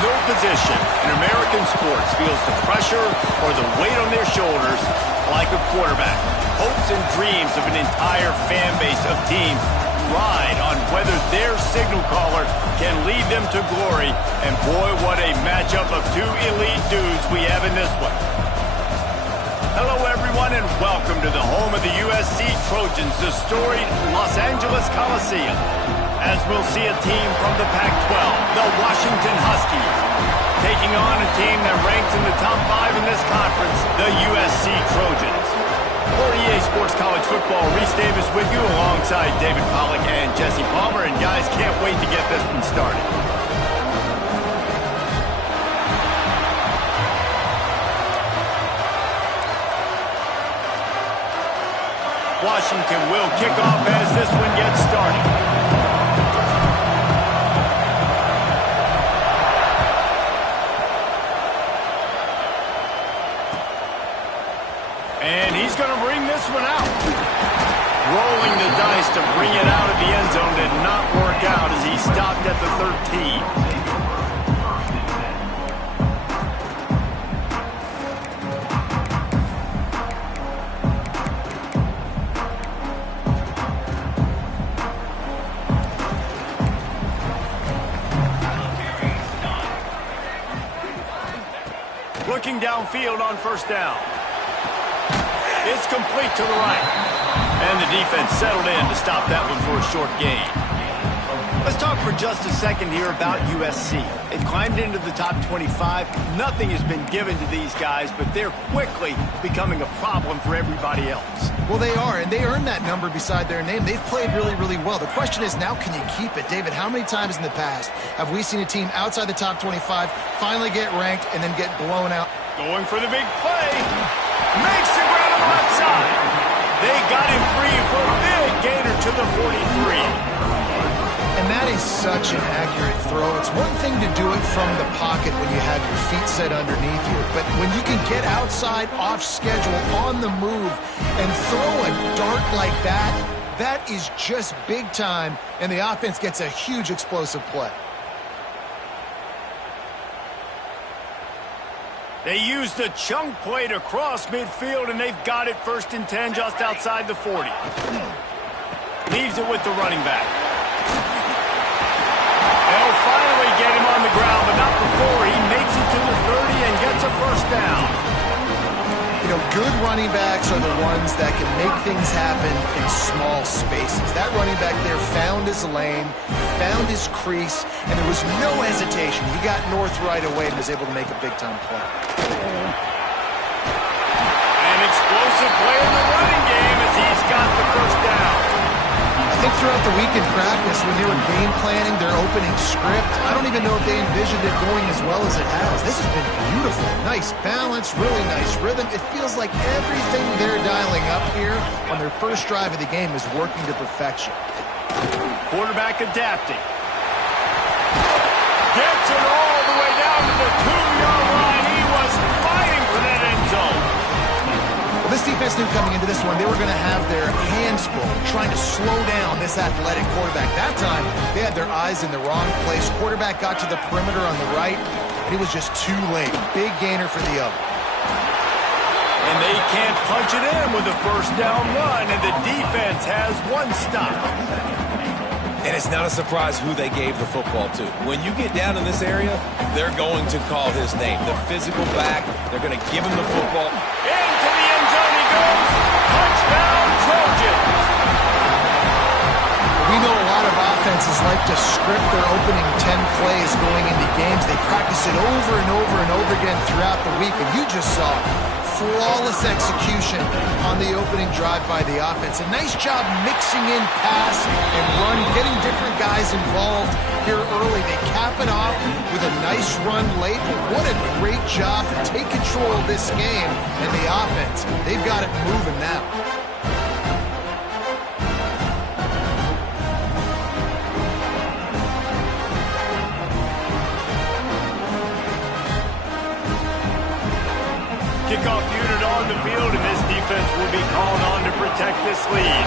No position in American sports feels the pressure or the weight on their shoulders like a quarterback. Hopes and dreams of an entire fan base of teams ride on whether their signal caller can lead them to glory. And boy, what a matchup of two elite dudes we have in this one. Hello, everyone, and welcome to the home of the USC Trojans, the storied Los Angeles Coliseum, as we'll see a team from the Pac-12, the Washington Huskies, taking on a team that ranks in the top 5 in this conference, the USC Trojans. For EA Sports College Football, Reese Davis with you alongside David Pollack and Jesse Palmer, and guys, can't wait to get this one started. Washington will kick off as this one gets started. And he's going to bring this one out. Rolling the dice to bring it out of the end zone did not work out as he stopped at the 13. Looking downfield on first down. It's complete to the right. And the defense settled in to stop that one for a short gain. Let's talk for just a second here about USC. They've climbed into the top 25. Nothing has been given to these guys, but they're quickly becoming a problem for everybody else. Well, they are, and they earned that number beside their name. They've played really, really well. The question is, now can you keep it? David, how many times in the past have we seen a team outside the top 25 finally get ranked and then get blown out? Going for the big play. Makes the ground on the left side. They got him free for a big gainer to the 43. And that is such an accurate throw. It's one thing to do it from the pocket when you have your feet set underneath you, but when you can get outside, off schedule, on the move, and throw a dart like that, that is just big time, and the offense gets a huge explosive play. They used the chunk play to cross midfield, and they've got it 1st and 10 just outside the 40. Leaves it with the running back. They'll finally get him on the ground, but not before he makes it to the 30 and gets a first down. You know, good running backs are the ones that can make things happen in small spaces. That running back there found his lane, found his crease, and there was no hesitation. He got north right away and was able to make a big-time play. An explosive play in the running game as he's got the first down. I think throughout the week in practice, when they were game planning their opening script, I don't even know if they envisioned it going as well as it has. This has been beautiful. Nice balance, really nice rhythm. It feels like everything they're dialing up here on their first drive of the game is working to perfection. Quarterback adapting. Gets it all the way down to the 2-yard line. He was fighting for that end zone. Well, this defense knew coming into this one they were going to have their hands full trying to slow down this athletic quarterback. That time, they had their eyes in the wrong place. Quarterback got to the perimeter on the right, and it was just too late. Big gainer for the other. And they can't punch it in with a first down run, and the defense has one stop. And it's not a surprise who they gave the football to. When you get down in this area, they're going to call his name. The physical back, they're going to give him the football. Into the end zone he goes. Touchdown, Trojans. We know a lot of offenses like to script their opening 10 plays going into games. They practice it over and over and over again throughout the week, and you just saw flawless execution on the opening drive by the offense. A nice job mixing in pass and run, getting different guys involved here early. They cap it off with a nice run late. What a great job to take control of this game, and the offense, they've got it moving now. Kickoff unit on the field, and this defense will be called on to protect this lead.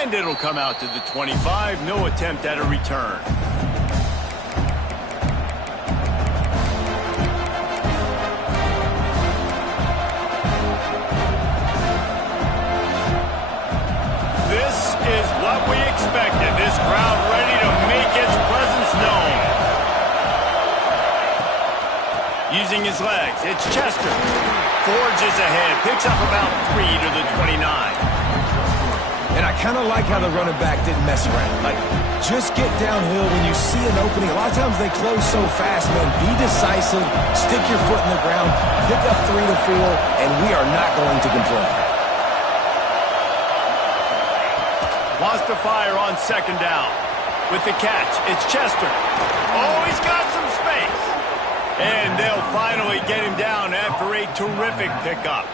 And it'll come out to the 25. No attempt at a return. We expected. This crowd ready to make its presence known. Using his legs, it's Chester. Forges ahead, picks up about 3 to the 29. And I kind of like how the running back didn't mess around. Like, just get downhill when you see an opening. A lot of times they close so fast, man. Be decisive, stick your foot in the ground, pick up 3 to 4, and we are not going to complain. Wants to fire on second down. With the catch, it's Chester. Oh, he's got some space. And they'll finally get him down after a terrific pickup.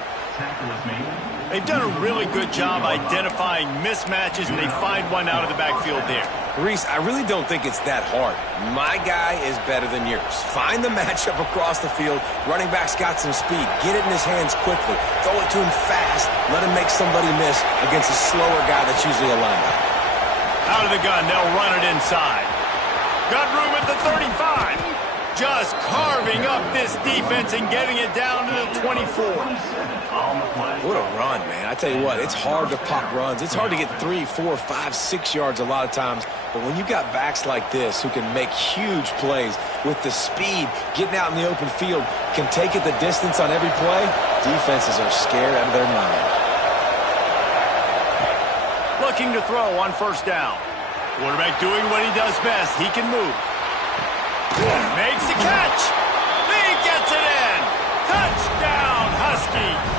They've done a really good job identifying mismatches, and they find one out of the backfield there. Reese, I really don't think it's that hard. My guy is better than yours. Find the matchup across the field. Running back's got some speed. Get it in his hands quickly. Throw it to him fast. Let him make somebody miss against a slower guy that's usually a linebacker. Out of the gun, they'll run it inside. Got room at the 35. Just carving up this defense and getting it down to the 24. What a run, man. I tell you what, it's hard to pop runs. It's hard to get 3, 4, 5, 6 yards a lot of times. But when you got backs like this who can make huge plays with the speed, getting out in the open field, can take it the distance on every play, defenses are scared out of their mind. Looking to throw on first down. Quarterback doing what he does best. He can move. Makes the catch. He gets it in. Touchdown, Husky.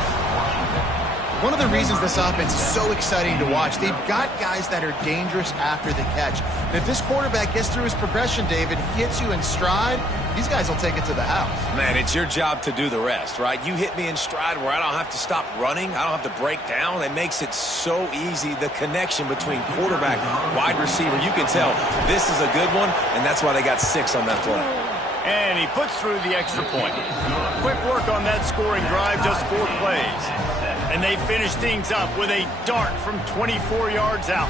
One of the reasons this offense is so exciting to watch, they've got guys that are dangerous after the catch. And if this quarterback gets through his progression, David, hits you in stride, these guys will take it to the house. Man, it's your job to do the rest, right? You hit me in stride where I don't have to stop running. I don't have to break down. It makes it so easy, the connection between quarterback, wide receiver. You can tell this is a good one, and that's why they got 6 on that play. And he puts through the extra point. Quick work on that scoring drive, just 4 plays. And they finish things up with a dart from 24 yards out.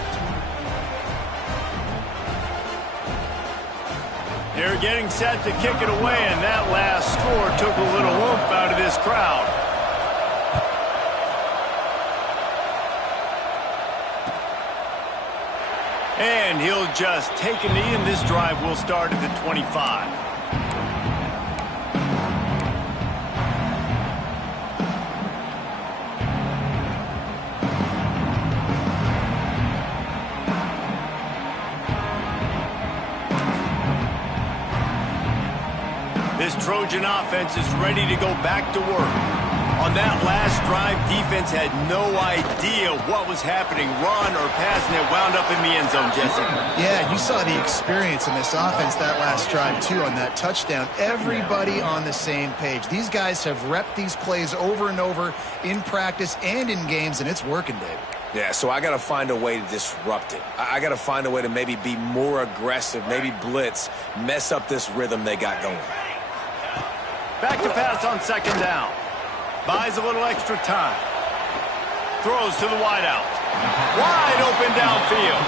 They're getting set to kick it away, and that last score took a little oomph out of this crowd. And he'll just take a knee, and this drive will start at the 25. This Trojan offense is ready to go back to work. On that last drive, defense had no idea what was happening, run or pass, and it wound up in the end zone, Jesse. Yeah, you saw the experience in this offense that last drive, too, on that touchdown. Everybody on the same page. These guys have repped these plays over and over in practice and in games, and it's working, David. Yeah, so I got to find a way to disrupt it. I got to find a way to maybe be more aggressive, maybe blitz, mess up this rhythm they got going. Back to pass on second down. Buys a little extra time. Throws to the wideout. Wide open downfield.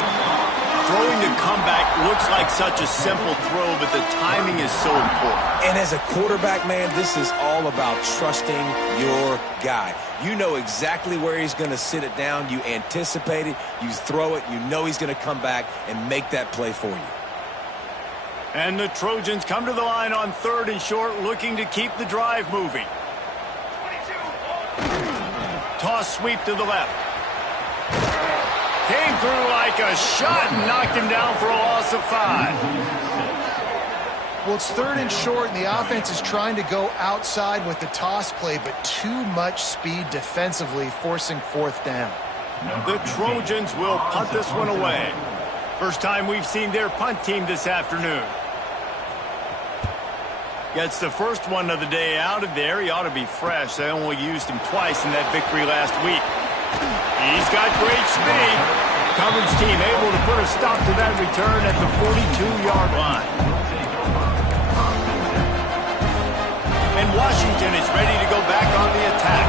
Throwing the comeback looks like such a simple throw, but the timing is so important. And as a quarterback, man, this is all about trusting your guy. You know exactly where he's going to sit it down. You anticipate it. You throw it. You know he's going to come back and make that play for you. And the Trojans come to the line on 3rd and short, looking to keep the drive moving. Toss sweep to the left. Came through like a shot and knocked him down for a loss of 5. Well, it's 3rd and short, and the offense is trying to go outside with the toss play, but too much speed defensively, forcing 4th down. The Trojans will punt this one away. First time we've seen their punt team this afternoon. Gets the first one of the day out of there. He ought to be fresh. They only used him twice in that victory last week. He's got great speed. Coverage team able to put a stop to that return at the 42-yard line. And Washington is ready to go back on the attack.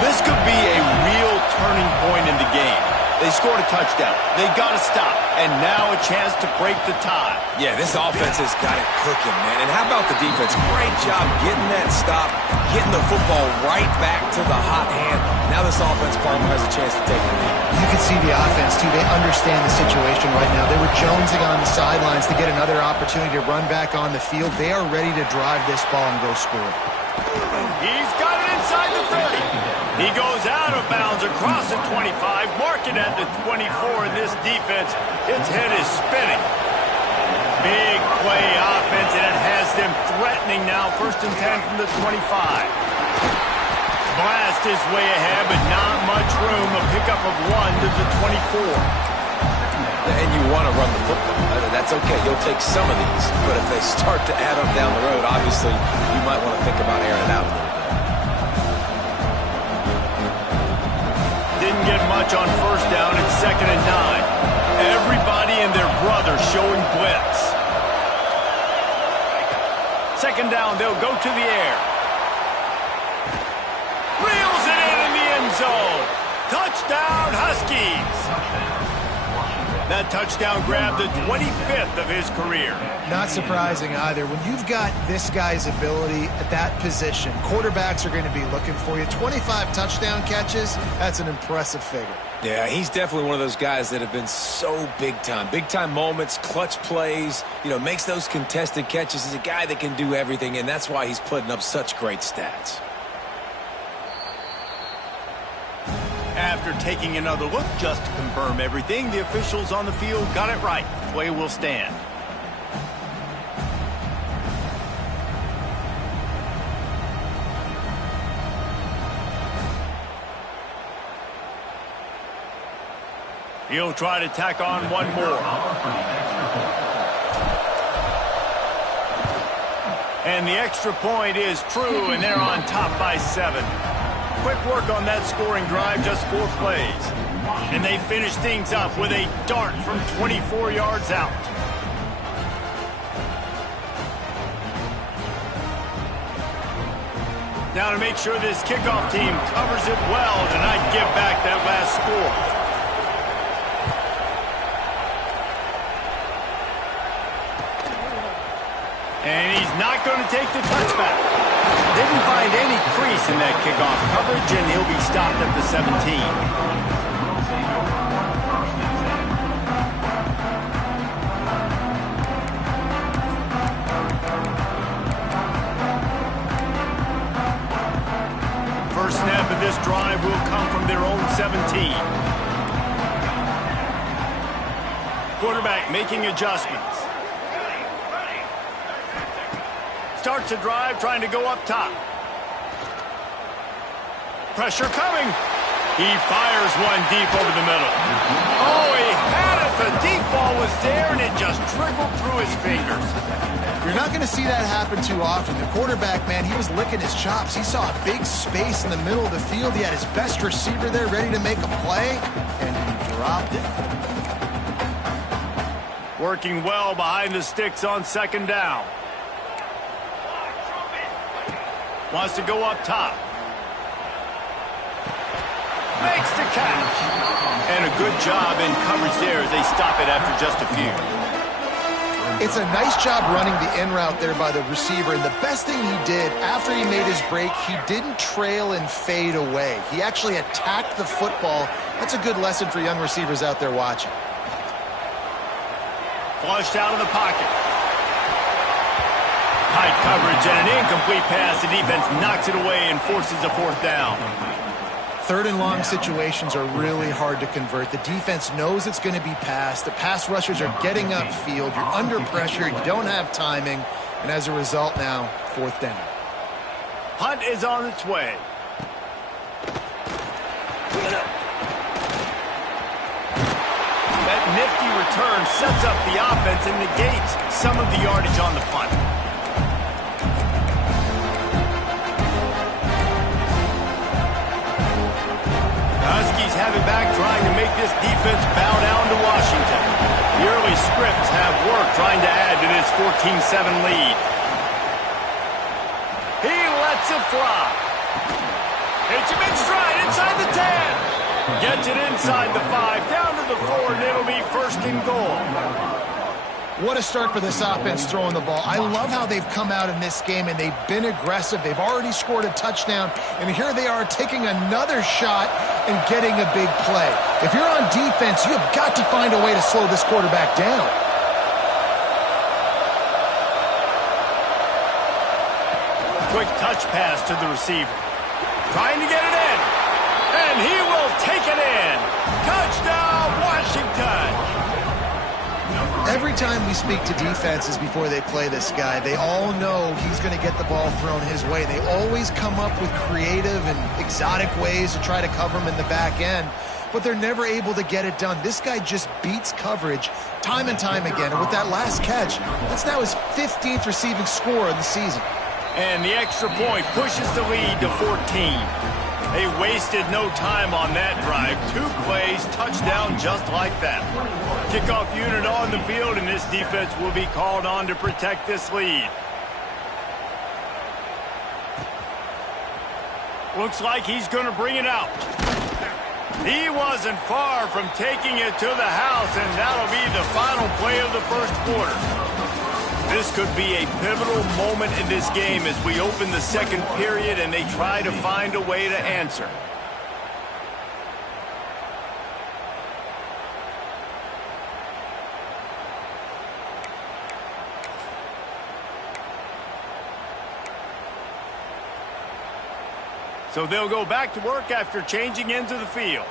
This could be a real turning point in the game. They scored a touchdown. They got to stop. And now a chance to break the tie. Yeah, this offense has got it cooking, man. And how about the defense? Great job getting that stop, getting the football right back to the hot hand. Now this offense, Palmer, has a chance to take the lead. You can see the offense, too. They understand the situation right now. They were jonesing on the sidelines to get another opportunity to run back on the field. They are ready to drive this ball and go score. He's got it inside the 30. He goes out of bounds across the 25, marking at the 24, and this defense, its head is spinning. Big play offense, and it has them threatening now. 1st and 10 from the 25. Blast his way ahead, but not much room. A pickup of 1 to the 24. And you want to run the football. That's okay. You'll take some of these. But if they start to add up down the road, obviously you might want to think about airing it out a little bit. Didn't get much on 1st down. It's 2nd and 9. Everybody and their brother showing blitz. 2nd down, they'll go to the air. Reels it in the end zone. Touchdown, Huskies. That touchdown grabbed the 25th of his career. Not surprising either. When you've got this guy's ability at that position, quarterbacks are going to be looking for you. 25 touchdown catches, that's an impressive figure. Yeah, he's definitely one of those guys that have been so big time. Big time moments, clutch plays, makes those contested catches. He's a guy that can do everything, and that's why he's putting up such great stats. After taking another look just to confirm everything, the officials on the field got it right. Play will stand. He'll try to tack on one more. And the extra point is true, and they're on top by 7. Quick work on that scoring drive, just 4 plays. And they finish things up with a dart from 24 yards out. Now to make sure this kickoff team covers it well to not give back that last score. And he's not going to take the touchback. Didn't find any crease in that kickoff coverage, and he'll be stopped at the 17. First snap of this drive will come from their own 17. Quarterback making adjustments. Starts a drive, trying to go up top. Pressure coming. He fires one deep over the middle. Oh, he had it. The deep ball was there, and it just trickled through his fingers. You're not going to see that happen too often. The quarterback, man, he was licking his chops. He saw a big space in the middle of the field. He had his best receiver there ready to make a play, and he dropped it. Working well behind the sticks on 2nd down. Wants to go up top. makes the catch. And a good job in coverage there as they stop it after just a few. It's a nice job running the in route there by the receiver, and the best thing he did after he made his break, he didn't trail and fade away. He actually attacked the football. That's a good lesson for young receivers out there watching. Flushed out of the pocket. Tight coverage and an incomplete pass. The defense knocks it away and forces a fourth down. Third and long situations are really hard to convert. The defense knows it's going to be passed. The pass rushers are getting upfield. You're under pressure. You don't have timing. And as a result now, fourth down. Punt is on its way. That nifty return sets up the offense and negates some of the yardage on the punt. Huskies have it back, trying to make this defense bow down to Washington. The early scripts have worked, trying to add to this 14-7 lead. He lets it fly. Hits him in stride inside the 10. Gets it inside the 5, down to the 4, and it'll be first and goal. What a start for this offense throwing the ball. I love how they've come out in this game, and they've been aggressive. They've already scored a touchdown, and here they are taking another shot and getting a big play. If you're on defense, you have got to find a way to slow this quarterback down. Quick touch pass to the receiver. Trying to get it in. And he will take it in. Touchdown, Washington. Every time we speak to defenses before they play this guy, they all know he's going to get the ball thrown his way. They always come up with creative and exotic ways to try to cover him in the back end, but they're never able to get it done. This guy just beats coverage time and time again, and with that last catch, that's now his 15th receiving score of the season. And the extra point pushes the lead to 14. They wasted no time on that drive. 2 plays, touchdown just like that. Kickoff unit on the field, and this defense will be called on to protect this lead. Looks like he's going to bring it out. He wasn't far from taking it to the house, and that'll be the final play of the first quarter. This could be a pivotal moment in this game as we open the second period and they try to find a way to answer. So they'll go back to work after changing into the field.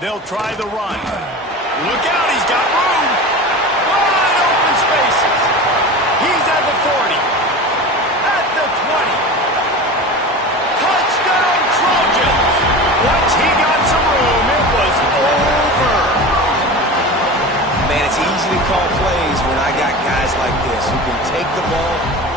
They'll try the run. Look out, he's got room. Wide open spaces. He's at the 40. At the 20. Touchdown, Trojans. Once he got some room, it was over. Man, it's easy to call plays when I got guys like this who can take the ball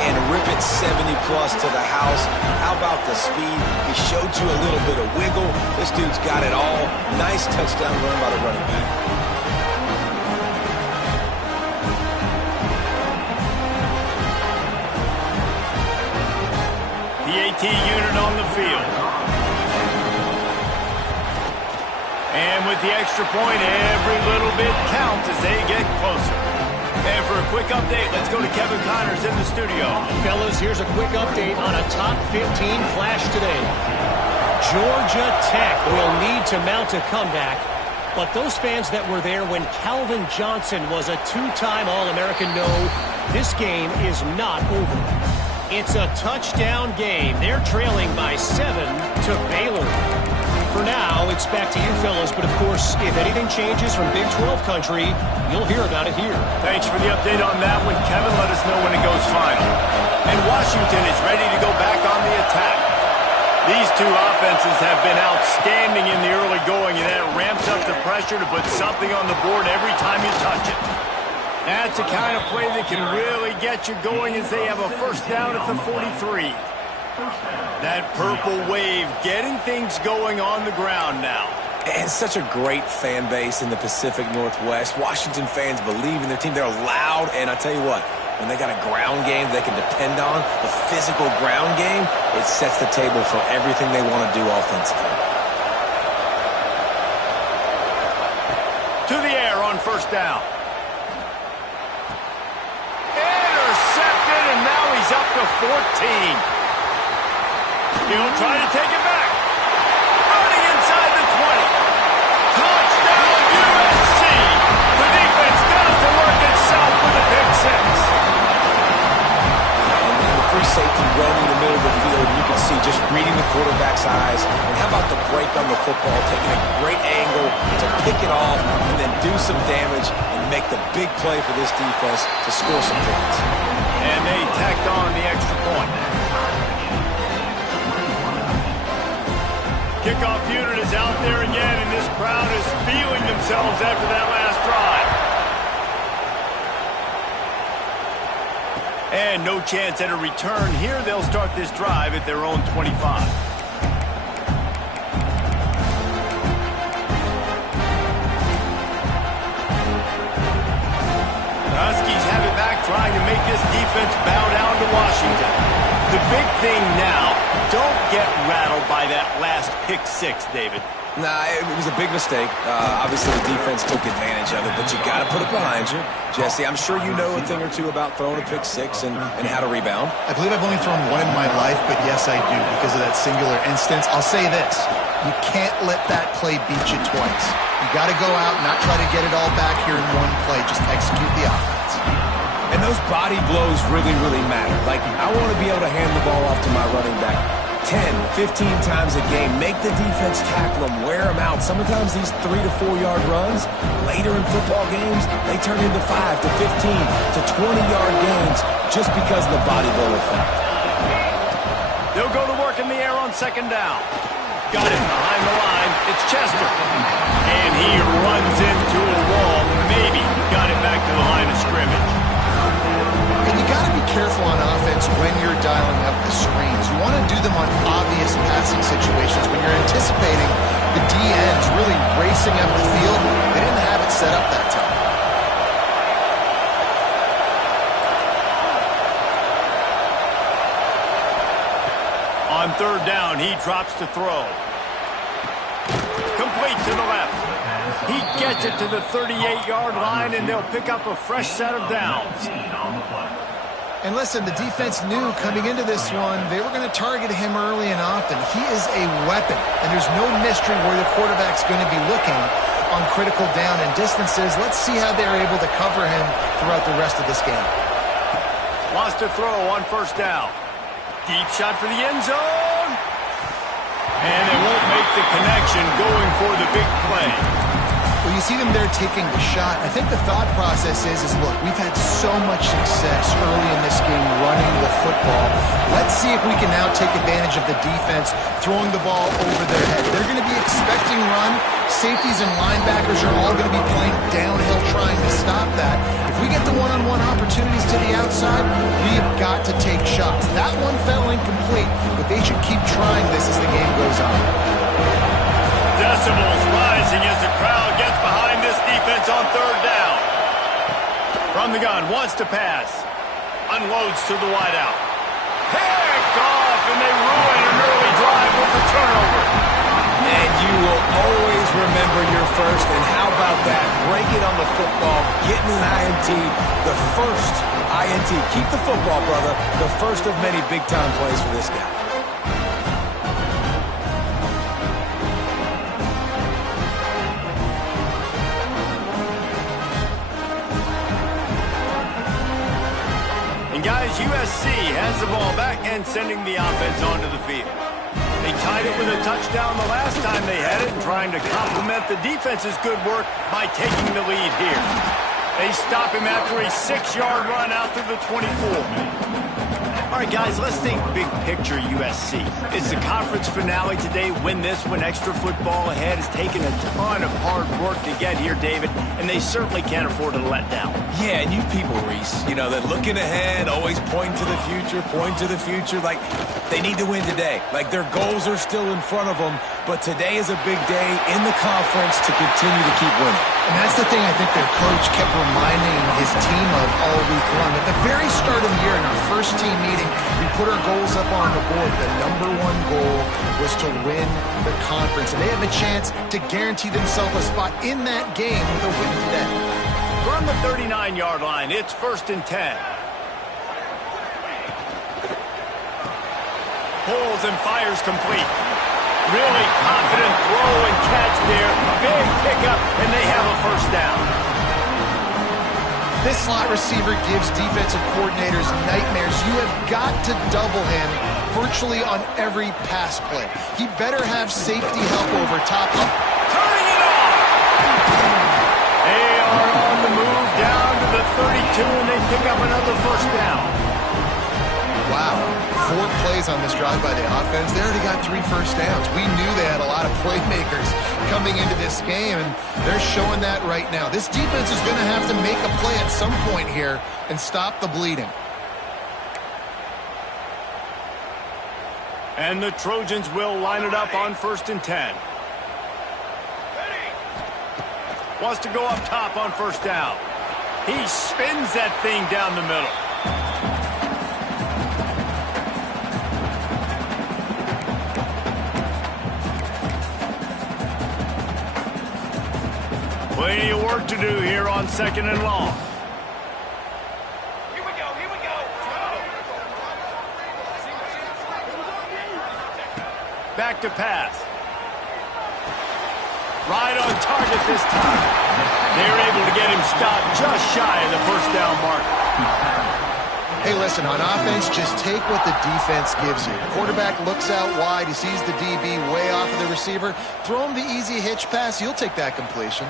and rip it 70-plus to the house. How about the speed? He showed you a little bit of wiggle. This dude's got it all. Nice touchdown run by the running back. The AT unit on the field. And with the extra point, every little bit counts as they get closer. And for a quick update, let's go to Kevin Connors in the studio. Fellas, here's a quick update on a top 15 clash today. Georgia Tech will need to mount a comeback, but those fans that were there when Calvin Johnson was a 2-time All-American know this game is not over. It's a touchdown game. They're trailing by 7 to Baylor. For now, it's back to you fellas, but of course, if anything changes from Big 12 country, you'll hear about it here. Thanks for the update on that one, Kevin. Let us know when it goes final. And Washington is ready to go back on the attack. These two offenses have been outstanding in the early going, and that ramps up the pressure to put something on the board every time you touch it. That's the kind of play that can really get you going as they have a first down at the 43. That purple wave getting things going on the ground now. And such a great fan base in the Pacific Northwest. Washington fans believe in their team. They're loud, and I tell you what, when they got a ground game they can depend on, a physical ground game, it sets the table for everything they want to do offensively. To the air on first down. Intercepted, and now he's up to 14. He'll try to take it back. Running inside the 20. Touchdown, USC. The defense does the work itself with a pick six. And the free safety running in the middle of the field, you can see just reading the quarterback's eyes. And how about the break on the football, taking a great angle to pick it off and then do some damage and make the big play for this defense to score some points. And they tacked on the extra point. Kickoff unit is out there again, and this crowd is feeling themselves after that last drive. And no chance at a return here. They'll start this drive at their own 25. The Huskies have it back, trying to make this defense bow down to Washington. The big thing now, don't get rattled by that last pick six, David. Nah, it was a big mistake. Obviously, the defense took advantage of it, but you got to put it behind you. Jesse, I'm sure you know a thing or two about throwing a pick six and how to rebound. I believe I've only thrown one in my life, but yes, I do, because of that singular instance. I'll say this. You can't let that play beat you twice. You got to go out and not try to get it all back here in one play. Just execute the offense. And those body blows really, really matter. Like, I want to be able to hand the ball off to my running back 10, 15 times a game. Make the defense tackle them, wear them out. Sometimes these 3 to 4 yard runs, later in football games, they turn into 5 to 15 to 20 yard gains just because of the body blow effect. They'll go to work in the air on second down. Got it behind the line. It's Chester. And he runs into a wall. Maybe got it back to the line of scrimmage. And you got to be careful on offense when you're dialing up the screens. You want to do them on obvious passing situations when you're anticipating the DNs really racing up the field. They didn't have it set up that time. On third down, he drops to throw. Complete to the left. He gets it to the 38-yard line, and they'll pick up a fresh set of downs. And listen, the defense knew coming into this one, they were going to target him early and often. He is a weapon, and there's no mystery where the quarterback's going to be looking on critical down and distances. Let's see how they're able to cover him throughout the rest of this game. Wants to throw on first down. Deep shot for the end zone. And they won't make the connection, going for the big play. Well, you see them there taking the shot. I think the thought process is look, we've had so much success early in this game running the football. Let's see if we can now take advantage of the defense throwing the ball over their head. They're going to be expecting run. Safeties and linebackers are all going to be playing downhill trying to stop that. If we get the one-on-one opportunities to the outside, we have got to take shots. That one fell incomplete, but they should keep trying this as the game goes on. Decibels rising as the crowd gets behind this defense on third down. From the gun, wants to pass. Unloads to the wideout. Picked off, and they ruin an early drive with the turnover. And you will always remember your first, and how about that? Break it on the football, getting an INT, the first INT. Keep the football, brother. The first of many big-time plays for this guy. Guys, USC has the ball back and sending the offense onto the field. They tied it with a touchdown the last time they had it, and trying to complement the defense's good work by taking the lead here. They stop him after a 6-yard run out through the 24. All right, guys, let's think big picture USC. It's the conference finale today. Win this one. Extra football ahead. Has taken a ton of hard work to get here, David, and they certainly can't afford to let down. Yeah, and you people, Reese, you know, that looking ahead, always pointing to the future, like they need to win today. Like their goals are still in front of them, but today is a big day in the conference to continue to keep winning. And that's the thing I think their coach kept reminding his team of all all week long. At the very start of the year, in our first team meeting, we put our goals up on the board. The #1 goal was to win the conference, and they have a chance to guarantee themselves a spot in that game with a win today. From the 39-yard line, it's 1st and 10. Pulls and fires complete. Really confident throw and catch there. Big pickup, and they have a 1st down. This slot receiver gives defensive coordinators nightmares. You have got to double him virtually on every pass play. He better have safety help over top. Turning it off! They are on the move down to the 32, and they pick up another 1st down. Wow, 4 plays on this drive by the offense. They already got 3 first downs. We knew they had a lot of playmakers coming into this game, and they're showing that right now. This defense is going to have to make a play at some point here and stop the bleeding. And the Trojans will line it up on 1st and 10. Wants to go up top on 1st down. He spins that thing down the middle. Plenty of work to do here on 2nd and long. Here we go, here we go. Back to pass. Right on target this time. They're able to get him stopped just shy of the 1st down mark. Hey, listen, on offense, just take what the defense gives you. Quarterback looks out wide. He sees the DB way off of the receiver. Throw him the easy hitch pass. He'll take that completion.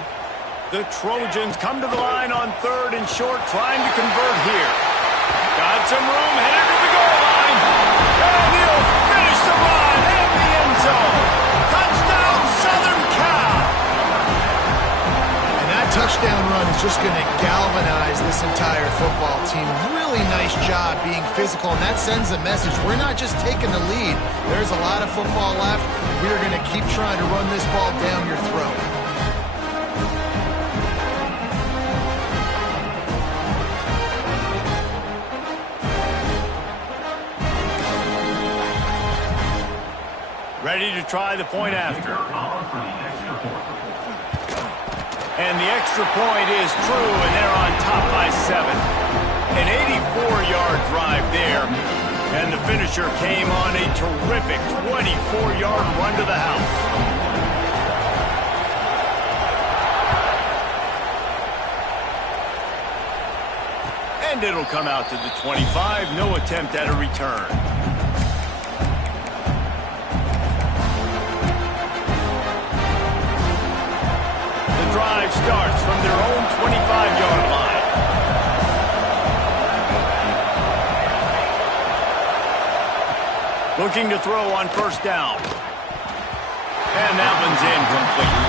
The Trojans come to the line on 3rd and short, trying to convert here. Got some room, headed to the goal line. And he'll finish the run in the end zone. Touchdown, Southern Cal. And that touchdown run is just going to galvanize this entire football team. Really nice job being physical, and that sends a message. We're not just taking the lead. There's a lot of football left. We are going to keep trying to run this ball down your throat. Ready to try the point after. And the extra point is true, and they're on top by 7. An 84-yard drive there, and the finisher came on a terrific 24-yard run to the house. And it'll come out to the 25. No attempt at a return. Drive starts from their own 25-yard line. Looking to throw on 1st down. And that one's incomplete.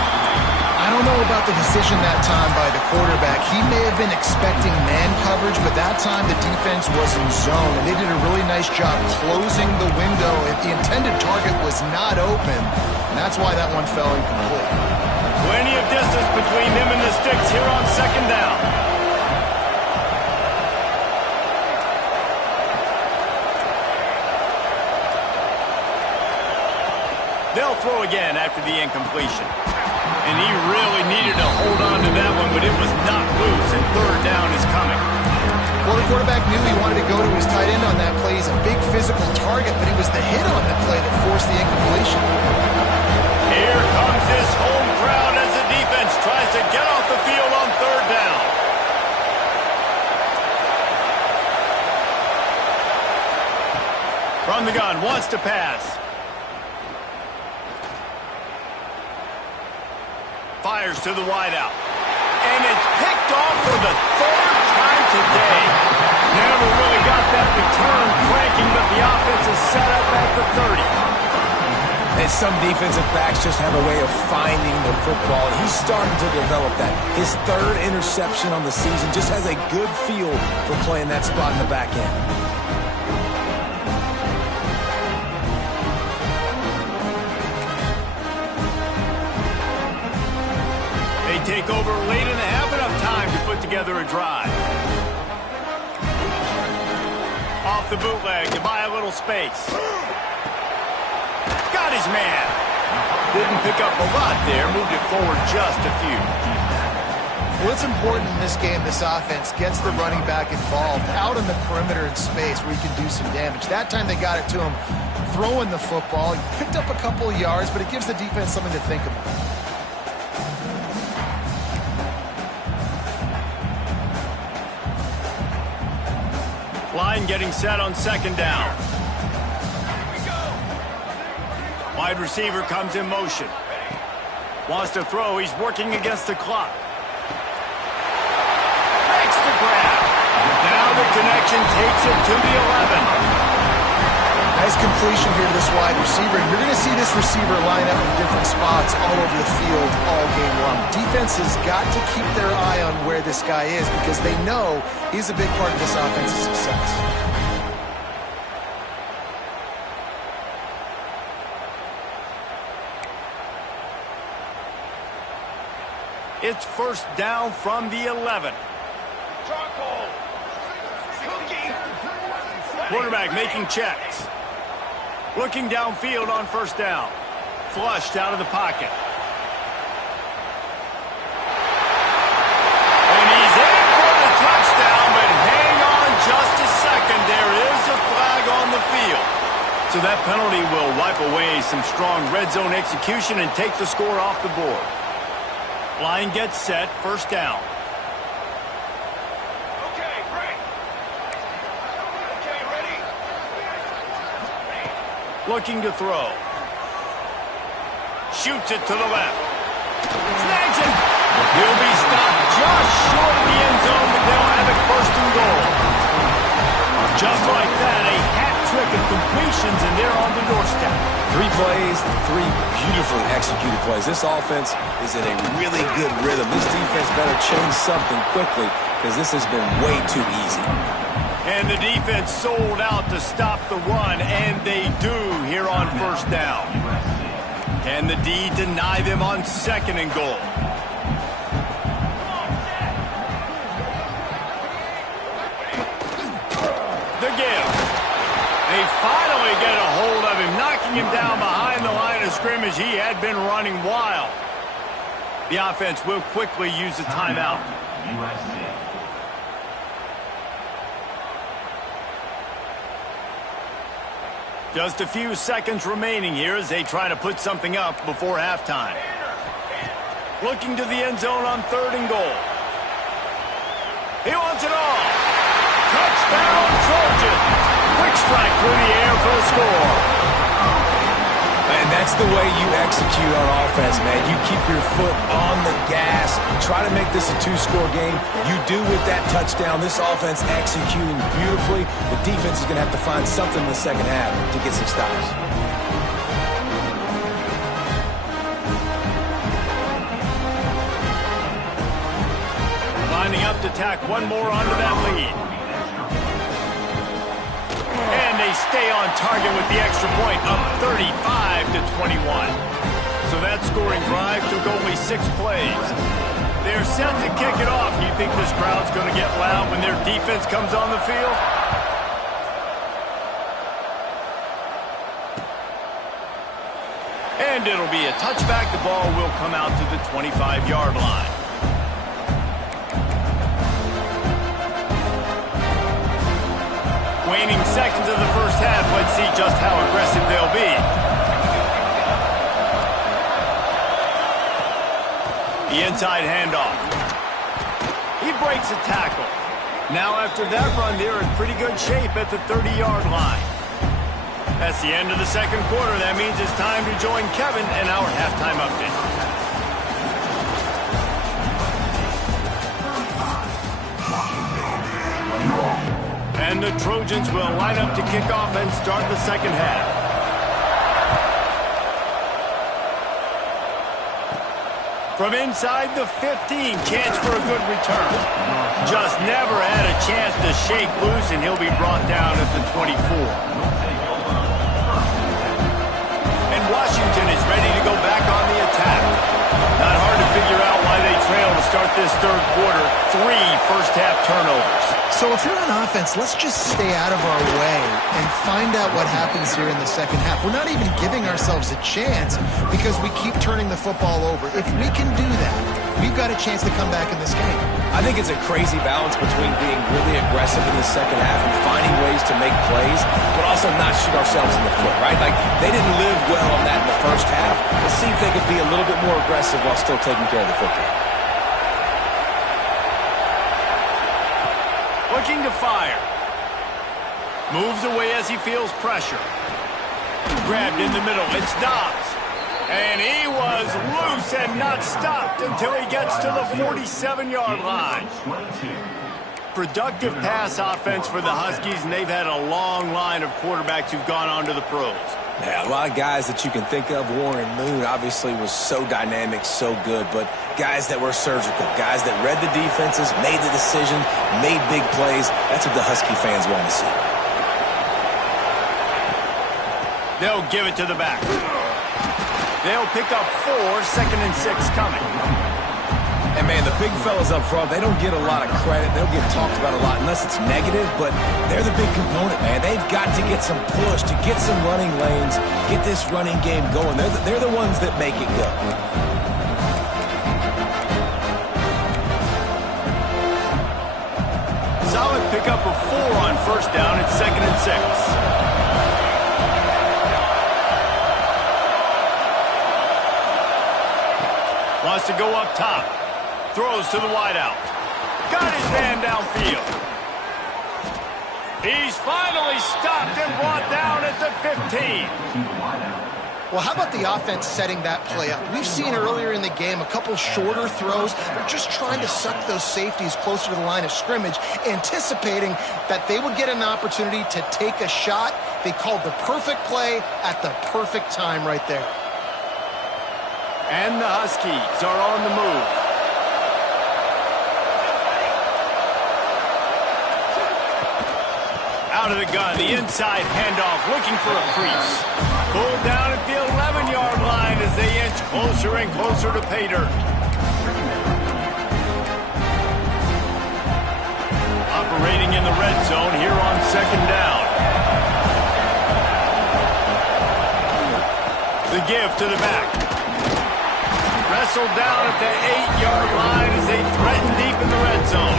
I don't know about the decision that time by the quarterback. He may have been expecting man coverage, but that time the defense was in zone, and they did a really nice job closing the window. The intended target was not open, and that's why that one fell incomplete. Plenty of distance between them and the sticks here on 2nd down. They'll throw again after the incompletion. And he really needed to hold on to that one, but it was knocked loose, and 3rd down is coming. Well, the quarterback knew he wanted to go to his tight end on that play. He's a big physical target, but it was the hit on the play that forced the incompletion. Here comes this home crowd as the defense tries to get off the field on 3rd down. From the gun, wants to pass. Fires to the wideout. And it's picked off for the 3rd time today. Never really got that return cranking, but the offense is set up at the 30. And some defensive backs just have a way of finding the football. He's starting to develop that. His 3rd interception on the season, just has a good feel for playing that spot in the back end. They take over late in the half, enough time to put together a drive. off the bootleg to buy a little space. Got his man. Didn't pick up a lot there. Moved it forward just a few. What's important in this game, this offense gets the running back involved out in the perimeter in space where he can do some damage. That time they got it to him throwing the football. He picked up a couple of yards, but it gives the defense something to think about. Line getting set on second down. Wide receiver comes in motion. Wants to throw. He's working against the clock. Makes the grab. Now the connection takes it to the 11. Nice completion here to this wide receiver. You're going to see this receiver line up in different spots all over the field all game long. Defense has got to keep their eye on where this guy is because they know he's a big part of this offense's success. It's first down from the 11. Quarterback making checks. Looking downfield on first down. Flushed out of the pocket. And he's in for the touchdown, but hang on just a second. There is a flag on the field. So that penalty will wipe away some strong red zone execution and take the score off the board. Line gets set, first down. Okay, break. Okay, ready. Looking to throw. Shoots it to the left. Snags it. He'll be stopped just short of the end zone, but they'll have it first and goal. Just like that, a hat trick of completions, and they're on the doorstep. 3 plays, 3 beautifully executed plays. This offense is in a really good rhythm. This defense better change something quickly because this has been way too easy. And the defense sold out to stop the run, and they do here on first down. Can the D deny them on second and goal? The give. They finally get a hold of him, knocking him down behind the line of scrimmage. He had been running wild. The offense will quickly use a timeout. Just a few seconds remaining here as they try to put something up before halftime. Looking to the end zone on third and goal. He wants it all. Touchdown, Trojans. Quick strike through the air for the score. And that's the way you execute on offense, man. You keep your foot on the gas. Try to make this a 2-score game. You do with that touchdown. This offense executing beautifully. The defense is going to have to find something in the second half to get some stops. Lining up to tack one more onto that lead. And they stay on target with the extra point, up 35-21. So that scoring drive took only 6 plays. They're set to kick it off. You think this crowd's going to get loud when their defense comes on the field? And it'll be a touchback. The ball will come out to the 25-yard line. Waning seconds of the first half. Let's see just how aggressive they'll be. The inside handoff. He breaks a tackle. Now after that run, they're in pretty good shape at the 30-yard line. That's the end of the second quarter. That means it's time to join Kevin in our halftime update. And the Trojans will line up to kick off and start the second half. From inside the 15, chance for a good return. Just never had a chance to shake loose, and he'll be brought down at the 24. And Washington is ready to go back on the attack. Not hard to figure out why they trail to start this third quarter. 3 first-half turnovers. So if you're on offense, let's just stay out of our way and find out what happens here in the second half. We're not even giving ourselves a chance because we keep turning the football over. If we can do that, we've got a chance to come back in this game. I think it's a crazy balance between being really aggressive in the second half and finding ways to make plays, but also not shoot ourselves in the foot, right? Like, they didn't live well on that in the first half. Let's see if they could be a little bit more aggressive while still taking care of the football. Looking to fire. Moves away as he feels pressure. Grabbed in the middle. It's Dobbs. And he was loose and not stopped until he gets to the 47-yard line. Productive pass offense for the Huskies, and they've had a long line of quarterbacks who've gone on to the pros. Yeah, a lot of guys that you can think of. Warren Moon obviously was so dynamic, so good, but guys that were surgical, guys that read the defenses, made the decision, made big plays. That's what the Husky fans want to see. They'll give it to the back. They'll pick up 4, 2nd and 6 coming. And, man, the big fellas up front, they don't get a lot of credit. They don't get talked about a lot unless it's negative, but they're the big component, man. They've got to get some push, to get some running lanes, get this running game going. They're the ones that make it go. Solid pickup of 4 on first down. It's 2nd and 6. Wants to go up top. Throws to the wideout. Got his man downfield. He's finally stopped and brought down at the 15. Well, how about the offense setting that play up? We've seen earlier in the game a couple shorter throws. They're just trying to suck those safeties closer to the line of scrimmage, anticipating that they would get an opportunity to take a shot. They called the perfect play at the perfect time right there. And the Huskies are on the move. Out of the gun, the inside handoff, looking for a crease. Pulled down at the 11-yard line as they inch closer and closer to pay dirt. Operating in the red zone here on 2nd down. The give to the back. Wrestled down at the 8-yard line as they threaten deep in the red zone.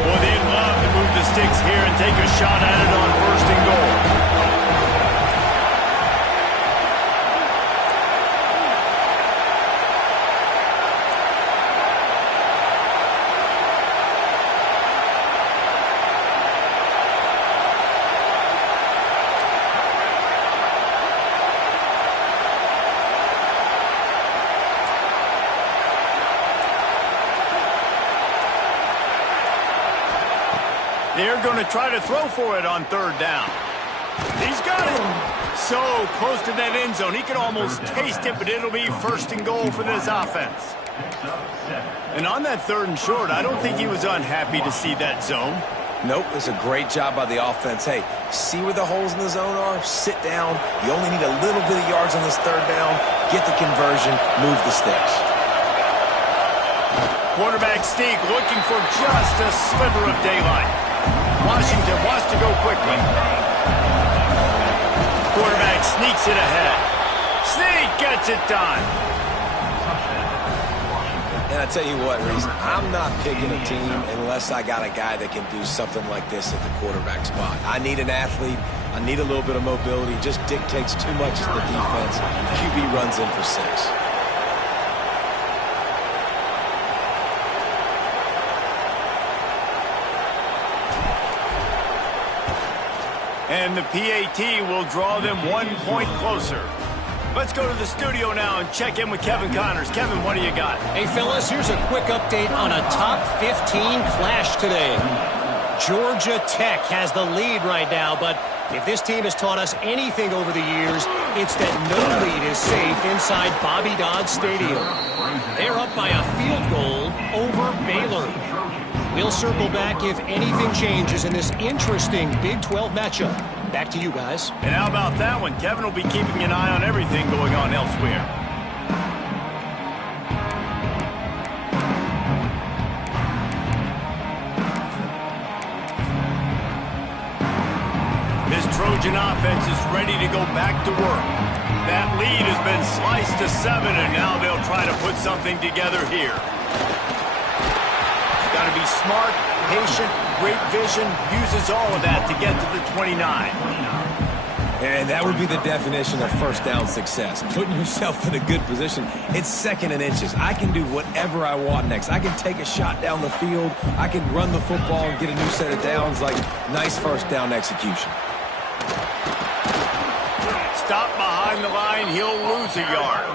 Well, they'd love to move the sticks here and take a shot at it on 1st and goal. They're going to try to throw for it on 3rd down. He's got it. So close to that end zone. He can almost taste it, but it'll be 1st and goal for this offense. And on that 3rd and short, I don't think he was unhappy to see that zone. Nope, it's a great job by the offense. Hey, see where the holes in the zone are? Sit down. You only need a little bit of yards on this 3rd down. Get the conversion. Move the sticks. Quarterback sneak looking for just a sliver of daylight. Washington wants to go quickly. Quarterback sneaks it ahead. Sneak gets it done. And I tell you what, Reese, I'm not picking a team unless I got a guy that can do something like this at the quarterback spot. I need an athlete. I need a little bit of mobility. It just dictates too much to the defense. QB runs in for 6. And the PAT will draw them 1 point closer. Let's go to the studio now and check in with Kevin Connors. Kevin, what do you got? Hey, fellas, here's a quick update on a top 15 clash today. Georgia Tech has the lead right now, but if this team has taught us anything over the years, it's that no lead is safe inside Bobby Dodd Stadium. They're up by a field goal over Baylor. We'll circle back if anything changes in this interesting Big 12 matchup. Back to you guys. And how about that one? Kevin will be keeping an eye on everything going on elsewhere. offense is ready to go back to work. That lead has been sliced to 7, and now they'll try to put something together here. Got to be smart, patient, great vision, uses all of that to get to the 29. And that would be the definition of first down success. Putting yourself in a good position. It's 2nd and inches. I can do whatever I want next. I can take a shot down the field. I can run the football and get a new set of downs. Like, nice first down execution. Stop behind the line. He'll lose a yard.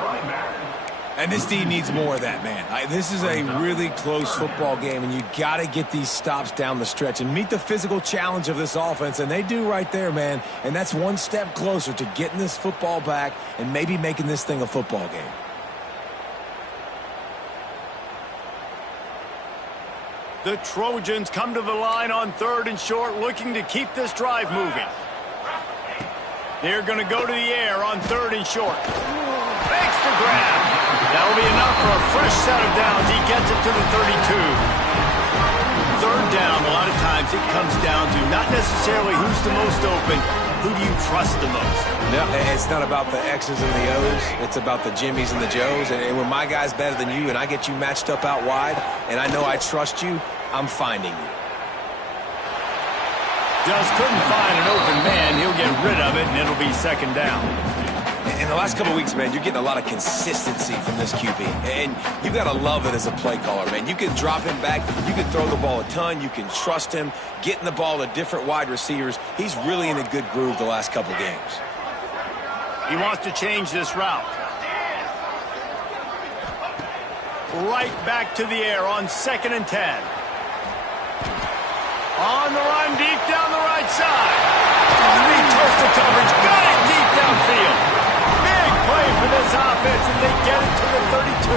And this team needs more of that, man. This is a really close football game, and you got to get these stops down the stretch and meet the physical challenge of this offense, and they do right there, man. And that's one step closer to getting this football back and maybe making this thing a football game. The Trojans come to the line on 3rd and short, looking to keep this drive moving. They're going to go to the air on 3rd and short. Makes the grab. That will be enough for a fresh set of downs. He gets it to the 32. 3rd down, a lot of times it comes down to not necessarily who's the most open, who do you trust the most? No, it's not about the X's and the O's. It's about the Jimmies and the Joes. And when my guy's better than you and I get you matched up out wide and I know I trust you, I'm finding you. Just couldn't find an open man. He'll get rid of it, and it'll be 2nd down. In the last couple of weeks, man, you're getting a lot of consistency from this QB. And you got to love it as a play caller, man. You can drop him back. You can throw the ball a ton. You can trust him. Getting the ball to different wide receivers. He's really in a good groove the last couple games. He wants to change this route. Right back to the air on 2nd and 10. On the run, deep down the right side. Big toasted coverage. Got it deep downfield. Big play for this offense, and they get it to the 32.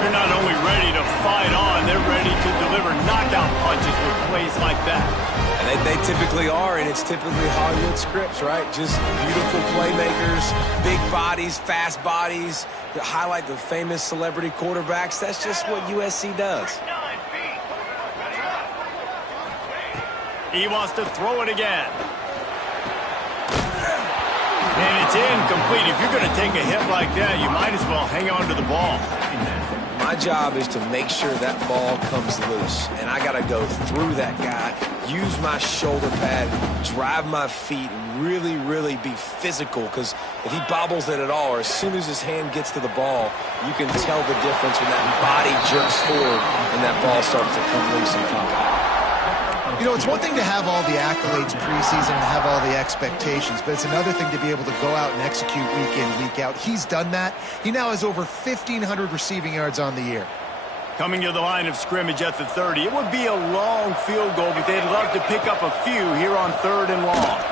They're not only ready to fight on, they're ready to deliver knockout punches with plays like that. And they typically are, and it's typically Hollywood scripts, right? Just beautiful playmakers, big bodies, fast bodies, that highlight the famous celebrity quarterbacks. That's just what USC does. He wants to throw it again. And it's incomplete. If you're going to take a hit like that, you might as well hang on to the ball. My job is to make sure that ball comes loose. And I got to go through that guy, use my shoulder pad, drive my feet, and really, really be physical. Because if he bobbles it at all, or as soon as his hand gets to the ball, you can tell the difference when that body jerks forward and that ball starts to come loose and pop out. You know, it's one thing to have all the accolades preseason and have all the expectations, but it's another thing to be able to go out and execute week in, week out. He's done that. He now has over 1,500 receiving yards on the year. Coming to the line of scrimmage at the 30. It would be a long field goal, but they'd love to pick up a few here on 3rd and long.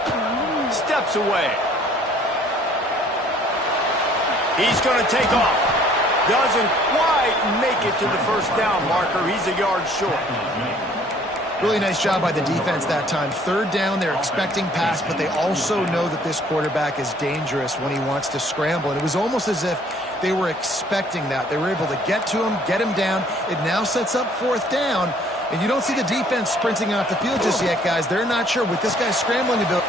Steps away. He's going to take off. Doesn't quite make it to the first down marker. He's a yard short. Really nice job by the defense that time. 3rd down, they're expecting pass, but they also know that this quarterback is dangerous when he wants to scramble. And it was almost as if they were expecting that. They were able to get to him, get him down. It now sets up 4th down. And you don't see the defense sprinting off the field just yet, guys. They're not sure with this guy scrambling a bit.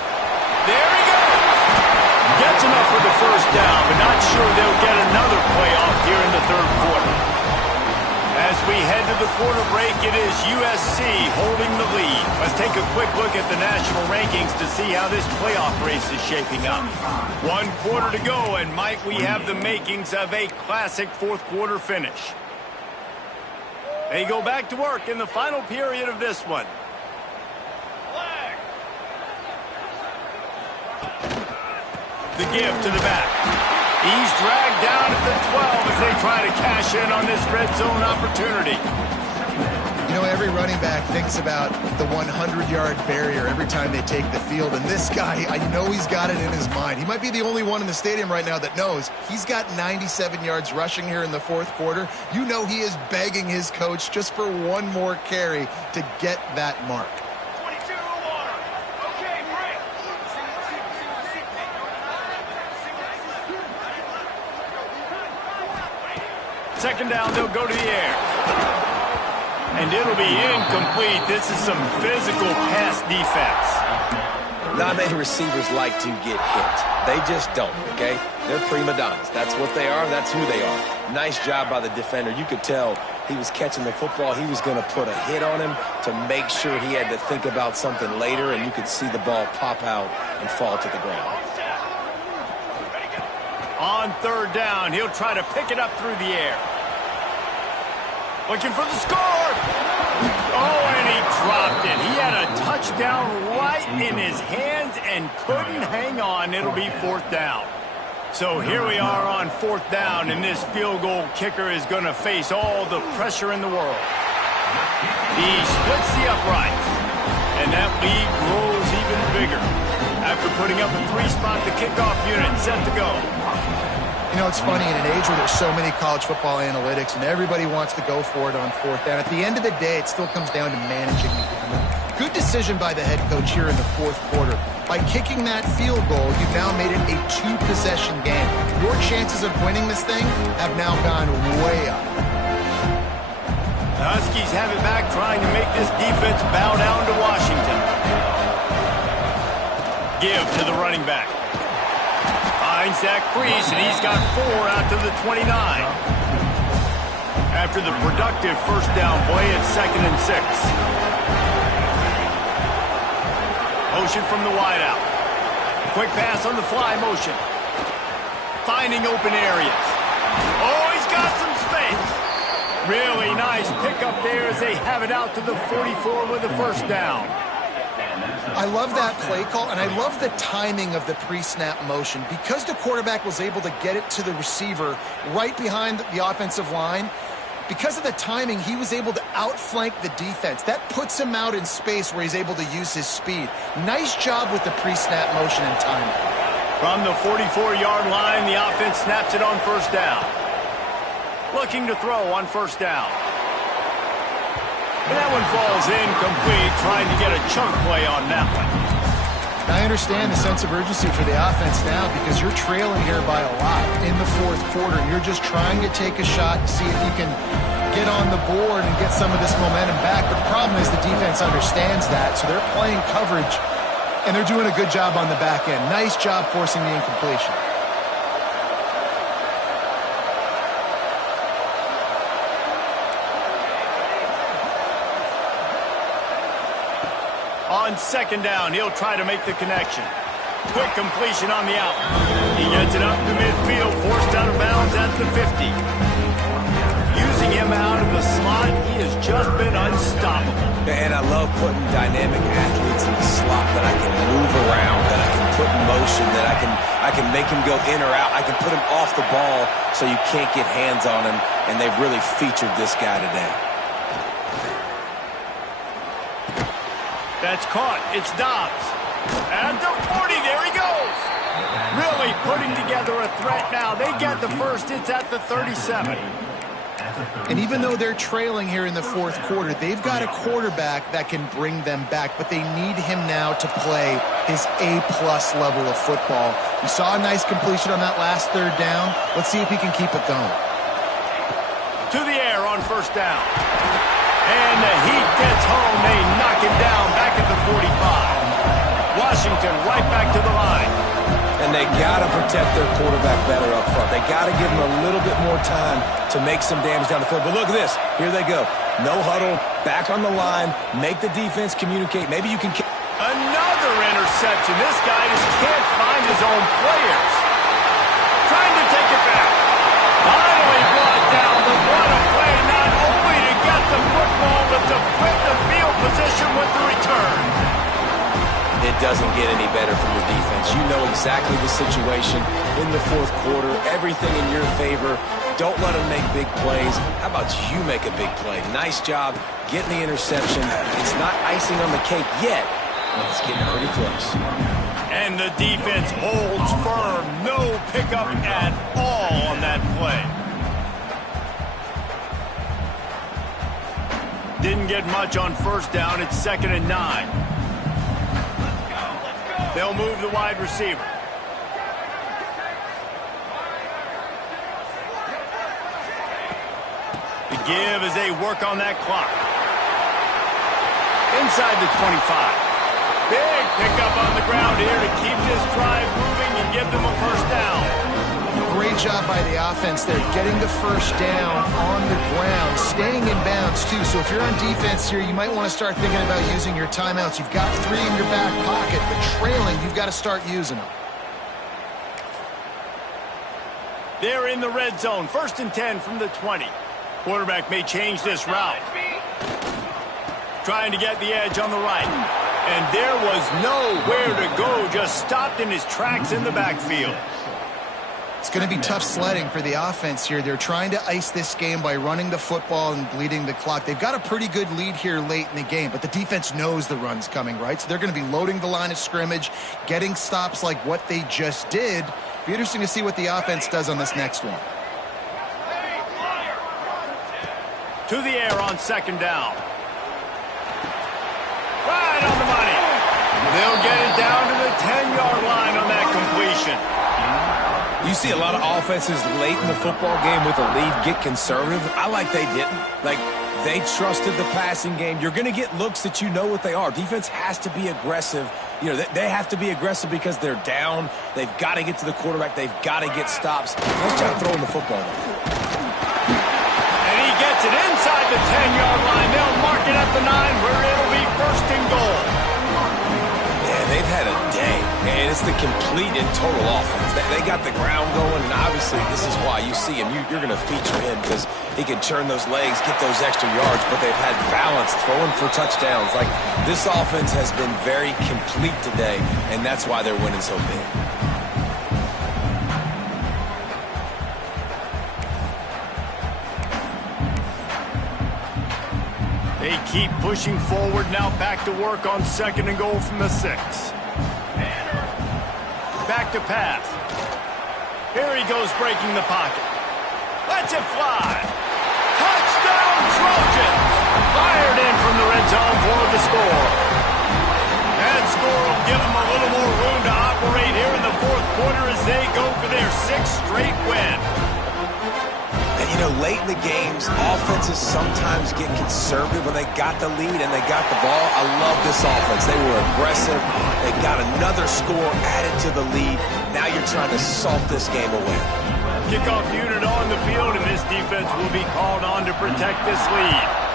There he goes. Gets enough for the first down, but not sure they'll get another play off here in the 3rd quarter. As we head to the quarter break, it is USC holding the lead. Let's take a quick look at the national rankings to see how this playoff race is shaping up. 1 quarter to go, and might we have the makings of a classic 4th quarter finish. They go back to work in the final period of this one. The give to the back. He's dragged down at the 12 as they try to cash in on this red zone opportunity. You know, every running back thinks about the 100-yard barrier every time they take the field. And this guy, I know he's got it in his mind. He might be the only one in the stadium right now that knows he's got 97 yards rushing here in the 4th quarter. You know he is begging his coach just for one more carry to get that mark. 22 water. Okay, break. 2nd down, they'll go to the air. And it'll be incomplete. This is some physical pass defense. Not many receivers like to get hit. They just don't, okay? They're prima donnas. That's what they are. That's who they are. Nice job by the defender. You could tell he was catching the football. He was going to put a hit on him to make sure he had to think about something later, and you could see the ball pop out and fall to the ground. On third down, he'll try to pick it up through the air. Looking for the score. Oh, and he dropped it. He had a touchdown right in his hands and couldn't hang on. It'll be fourth down. So here we are on fourth down, and this field goal kicker is going to face all the pressure in the world. He splits the uprights, and that lead grows even bigger. After putting up a three-spot, the kickoff unit set to go. You know, it's funny, in an age where there's so many college football analytics and everybody wants to go for it on fourth down, at the end of the day, it still comes down to managing the game. Good decision by the head coach here in the fourth quarter. By kicking that field goal, you've now made it a two-possession game. Your chances of winning this thing have now gone way up. The Huskies have it back, trying to make this defense bow down to Washington. Give to the running back. Finds that crease, and he's got 4 out to the 29. After the productive first down play, it's 2nd and 6. Motion from the wideout. Quick pass on the fly motion. Finding open areas. Oh, he's got some space. Really nice pickup there as they have it out to the 44 with a first down. I love that play call, and I love the timing of the pre-snap motion. Because the quarterback was able to get it to the receiver right behind the offensive line, because of the timing, he was able to outflank the defense. That puts him out in space where he's able to use his speed. Nice job with the pre-snap motion and timing. From the 44-yard line, the offense snaps it on first down. Looking to throw on first down. And that one falls incomplete, trying to get a chunk play on that one. I understand the sense of urgency for the offense now because you're trailing here by a lot in the fourth quarter. You're just trying to take a shot to see if you can get on the board and get some of this momentum back. But the problem is the defense understands that, so they're playing coverage, and they're doing a good job on the back end. Nice job forcing the incompletion. On second down, he'll try to make the connection. Quick completion on the out. He gets it up to midfield, forced out of bounds at the 50. Using him out of the slot, he has just been unstoppable. And I love putting dynamic athletes in the slot that I can move around, that I can put in motion, that I can make him go in or out. I can put him off the ball so you can't get hands on him, and they've really featured this guy today. That's caught. It's Dobbs. At the 40, there he goes. Really putting together a threat now. They get the first. It's at the 37. And even though they're trailing here in the fourth quarter, they've got a quarterback that can bring them back, but they need him now to play his A-plus level of football. We saw a nice completion on that last third down. Let's see if he can keep it going. To the air on first down. And the heat gets home. They knock him down back at the 45. Washington right back to the line. And they got to protect their quarterback better up front. They got to give him a little bit more time to make some damage down the field. But look at this. Here they go. No huddle, back on the line, make the defense communicate. Maybe you can... Another interception. This guy just can't find his own players. Trying to take it back. Finally brought down, but what a play, not only to get the football, but to flip the field position with the return. It doesn't get any better from your defense. You know exactly the situation in the fourth quarter. Everything in your favor. Don't let them make big plays. How about you make a big play? Nice job getting the interception. It's not icing on the cake yet, but it's getting pretty close. And the defense holds firm. No pickup at all on that play. Didn't get much on first down. It's 2nd and 9. They'll move the wide receiver. The give as they work on that clock. Inside the 25. Big pickup on the ground here to keep this drive moving and give them a first down. Great job by the offense there, getting the first down on the ground, staying in bounds too. So if you're on defense here, you might want to start thinking about using your timeouts. You've got 3 in your back pocket, but trailing, you've got to start using them. They're in the red zone, 1st and 10 from the 20. Quarterback may change this route. Trying to get the edge on the right. And there was nowhere to go, just stopped in his tracks in the backfield. It's going to be tough sledding for the offense here. They're trying to ice this game by running the football and bleeding the clock. They've got a pretty good lead here late in the game, but the defense knows the run's coming, right? So they're going to be loading the line of scrimmage, getting stops like what they just did. Be interesting to see what the offense does on this next one. To the air on 2nd down. Right on the money. They'll get it down to the 10-yard line on that completion. You see a lot of offenses late in the football game with a lead get conservative. I like they didn't. Like, they trusted the passing game. You're going to get looks that you know what they are. Defense has to be aggressive. You know, they have to be aggressive because they're down. They've got to get to the quarterback. They've got to get stops. Nice job throwing the football. And he gets it inside the 10-yard line. They'll mark it at the 9 where it'll be 1st and goal. Yeah, they've had a day, and it's the complete and total offense. They got the ground going, and obviously this is why you see him. You're going to feature him because he can turn those legs, get those extra yards, but they've had balance, throwing for touchdowns. Like, this offense has been very complete today, and that's why they're winning so big. They keep pushing forward, now back to work on 2nd and goal from the 6. Back to pass. Here he goes breaking the pocket. Lets it fly. Touchdown Trojans! Fired in from the red zone for the score. That score will give them a little more room to operate here in the 4th quarter as they go for their 6th straight win. And, you know, late in the games, offenses sometimes get conservative when they got the lead and they got the ball. I love this offense. They were aggressive. They got another score added to the lead. Now you're trying to salt this game away. Kickoff unit on the field, and this defense will be called on to protect this lead.